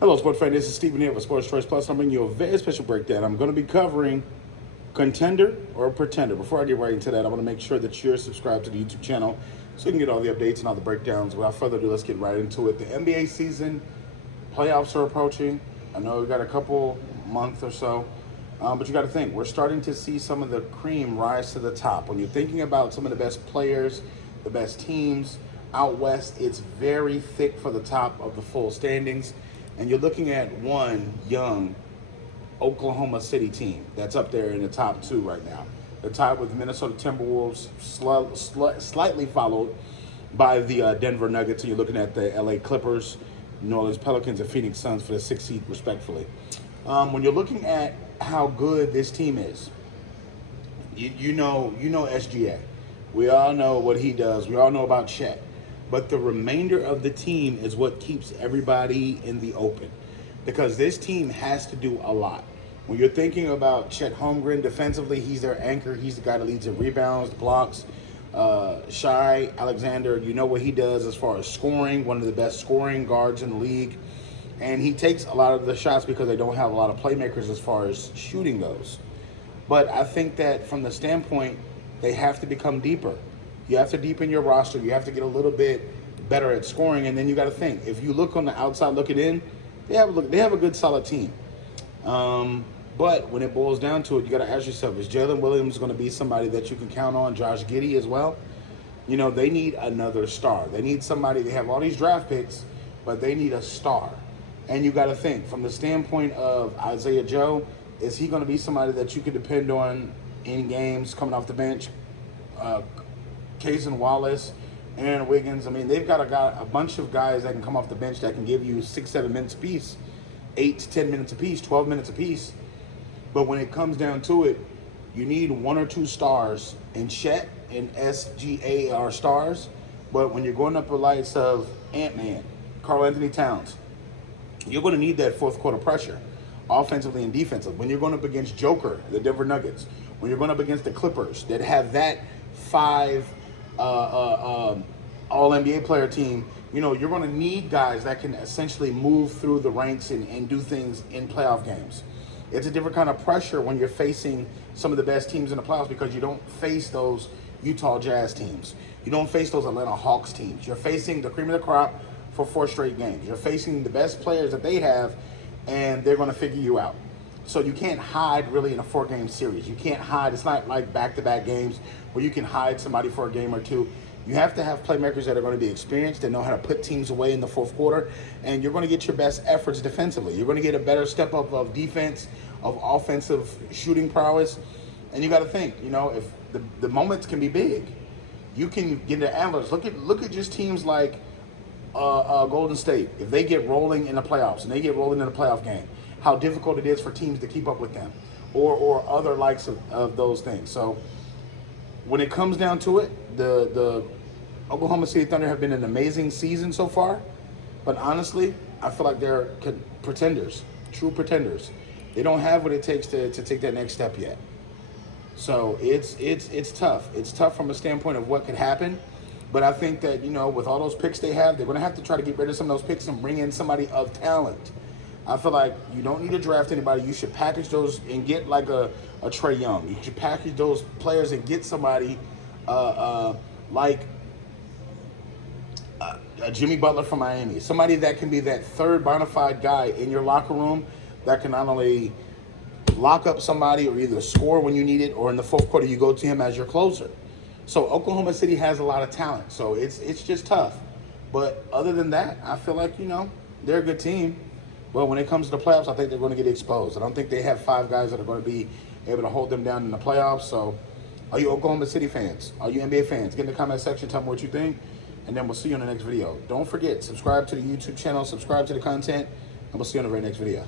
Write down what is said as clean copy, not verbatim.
Hello, sports fan. This is Steven here with Sports Choice Plus. I'm bringing you a very special breakdown. I'm going to be covering Contender or Pretender. Before I get right into that, I want to make sure that you're subscribed to the YouTube channel so you can get all the updates and all the breakdowns. Without further ado, let's get right into it. The NBA season, playoffs are approaching. I know we've got a couple months or so, but you got to think, we're starting to see some of the cream rise to the top. When you're thinking about some of the best players, the best teams out west, it's very thick for the top of the full standings. And you're looking at one young Oklahoma City team that's up there in the top two right now. They're tied with Minnesota Timberwolves, slightly followed by the Denver Nuggets. And you're looking at the LA Clippers, New Orleans Pelicans, and Phoenix Suns for the 6th seed, respectfully. When you're looking at how good this team is, you know SGA. We all know what he does. We all know about Chet. But the remainder of the team is what keeps everybody in the open, because this team has to do a lot. When you're thinking about Chet Holmgren defensively, he's their anchor. He's the guy that leads in rebounds, blocks. Shai Alexander, you know what he does as far as scoring, one of the best scoring guards in the league. And he takes a lot of the shots because they don't have a lot of playmakers as far as shooting goes. But I think that from the standpoint, they have to become deeper. You have to deepen your roster. You have to get a little bit better at scoring. And then you got to think, if you look on the outside looking in, they have a good, solid team. But when it boils down to it, you got to ask yourself, is Jalen Williams going to be somebody that you can count on? Josh Giddey as well? You know, they need another star. They need somebody. They have all these draft picks, but they need a star. And you got to think, from the standpoint of Isaiah Joe, is he going to be somebody that you can depend on in games coming off the bench? Kaysen Wallace, Aaron Wiggins. I mean, they've got a bunch of guys that can come off the bench that can give you 6-7 minutes apiece, 8 to 10 minutes apiece, 12 minutes apiece. But when it comes down to it, you need one or two stars, and Chet and SGA are stars. But when you're going up the lights of Ant-Man, Karl Anthony Towns, you're going to need that fourth quarter pressure, offensively and defensively. When you're going up against Joker, the Denver Nuggets, when you're going up against the Clippers that have that 5 all-NBA player team, you know, you're going to need guys that can essentially move through the ranks and do things in playoff games. It's a different kind of pressure when you're facing some of the best teams in the playoffs, because you don't face those Utah Jazz teams. You don't face those Atlanta Hawks teams. You're facing the cream of the crop for 4 straight games. You're facing the best players that they have, and they're going to figure you out. So you can't hide really in a 4-game series. You can't hide. It's not like back-to-back games where you can hide somebody for a game or two. You have to have playmakers that are going to be experienced, that know how to put teams away in the fourth quarter, and you're going to get your best efforts defensively. You're going to get a better step up of defense, of offensive shooting prowess. And you got to think, you know, if the moments can be big, you can get the antlers. Look at just teams like Golden State. If they get rolling in the playoffs and they get rolling in a playoff game, how difficult it is for teams to keep up with them, or other likes of those things. So when it comes down to it, the Oklahoma City Thunder have been an amazing season so far, but honestly, I feel like they're pretenders, true pretenders. They don't have what it takes to take that next step yet. So it's tough. It's tough from a standpoint of what could happen. But I think that, you know, with all those picks they have, they're going to have to try to get rid of some of those picks and bring in somebody of talent. I feel like you don't need to draft anybody. You should package those and get like a Trae Young. You should package those players and get somebody like a Jimmy Butler from Miami. Somebody that can be that third bona fide guy in your locker room that can not only lock up somebody or either score when you need it, or in the fourth quarter you go to him as your closer. So Oklahoma City has a lot of talent. So it's just tough. But other than that, I feel like, you know, they're a good team. But when it comes to the playoffs, I think they're going to get exposed. I don't think they have 5 guys that are going to be able to hold them down in the playoffs. So are you Oklahoma City fans? Are you NBA fans? Get in the comment section, tell me what you think, and then we'll see you in the next video. Don't forget, subscribe to the YouTube channel, subscribe to the content, and we'll see you in the very next video.